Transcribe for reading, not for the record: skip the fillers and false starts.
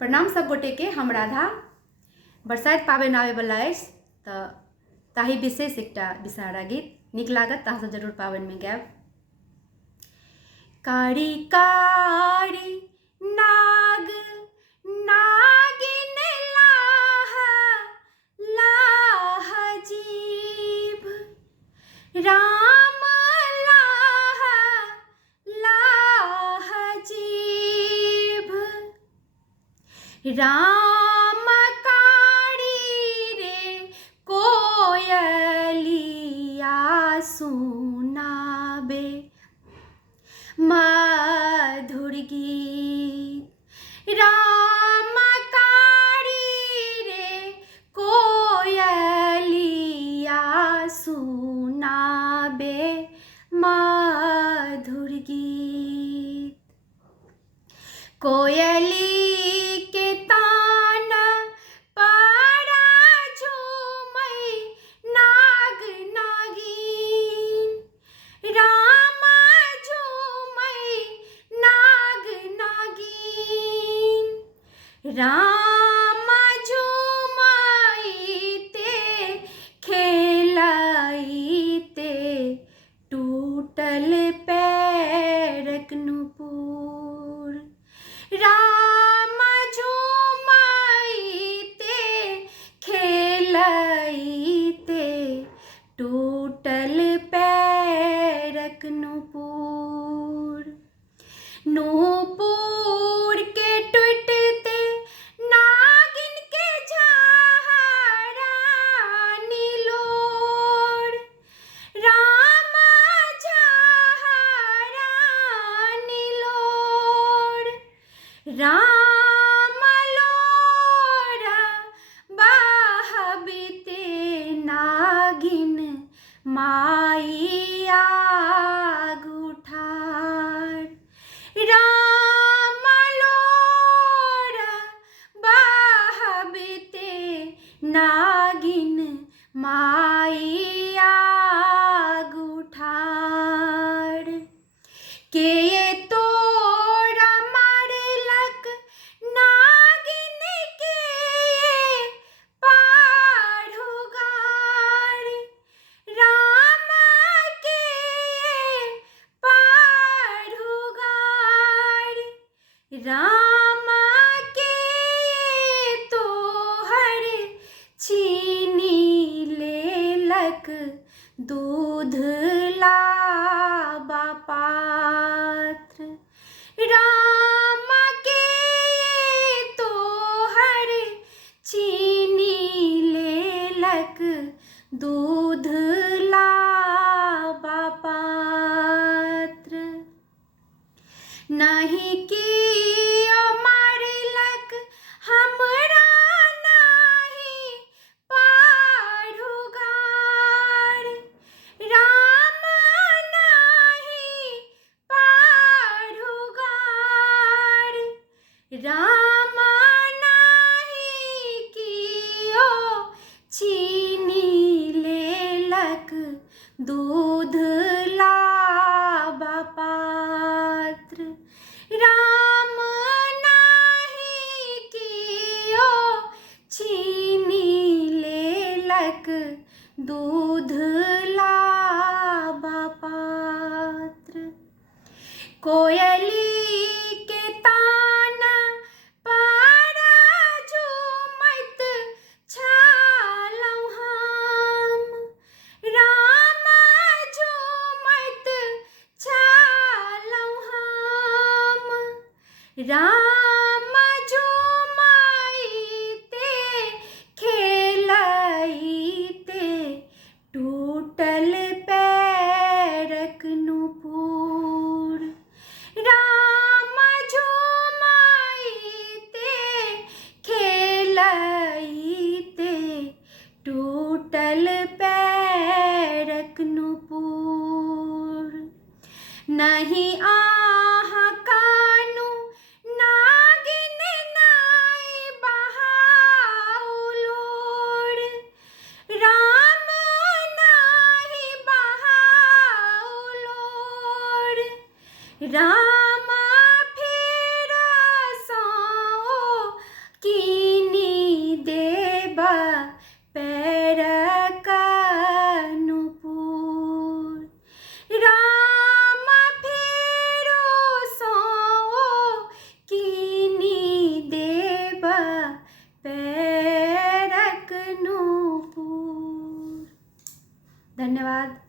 प्रणाम सब गोटे के। हम राधा। बरसाइत पाबनि आबे वाला अछि तऽ ताहि विशेष एकटा विषहारा गीत नीक लागत तऽ अहाँ सब जरूर पाबनि में गायब। कारी कारी नाग नागिन लाह लाह जीभ, राम लाह लाह जीभ, राम कारी रे कोयलिया सुनाबे मधुर गीत। राम कारी रे कोयलिया सुनाबे मधुर गीत। कोयली के तान पारा झूमै नाग नागिन, राम झूमै नाग नागिन, राम झूमैते खेलैते टूटल पैरक नुपुर, राम झूमैते खेलैते टूटल पैरक नुपुर। नुपुर के टूटते नागिन के झारा नीलोर, राम झारा नीलोर, राम लोरा बहबिते नागिन माई आगू ठाढ़, राम लोरा बहबिते नागिन माई आगू ठाढ़। के तोरा मारलक नागिन के पाढ़ुगार, राम के पाढ़ुगार, राम के तोहर छीनी लेलक दूध लाबा पात्र, राम के तोहर छीनी लेलक दूध लाबा पात्र। नहीं कियो मारलक हमरा नाही पाढ़ुगार, राम नाही पाढ़ुगार, राम नाही कियो छीनी लेलक दूध लाबा पात्र, राम नाही कियो छीनी लेलक दूध लाबा पात्र। कोयली के तान पारा झूमैत छलहुँ हम, राम झूमैत छलहुँ हम, राम झूमैते खेलैते टूटल पैरक नुपुर, राम नूपुर। धन्यवाद।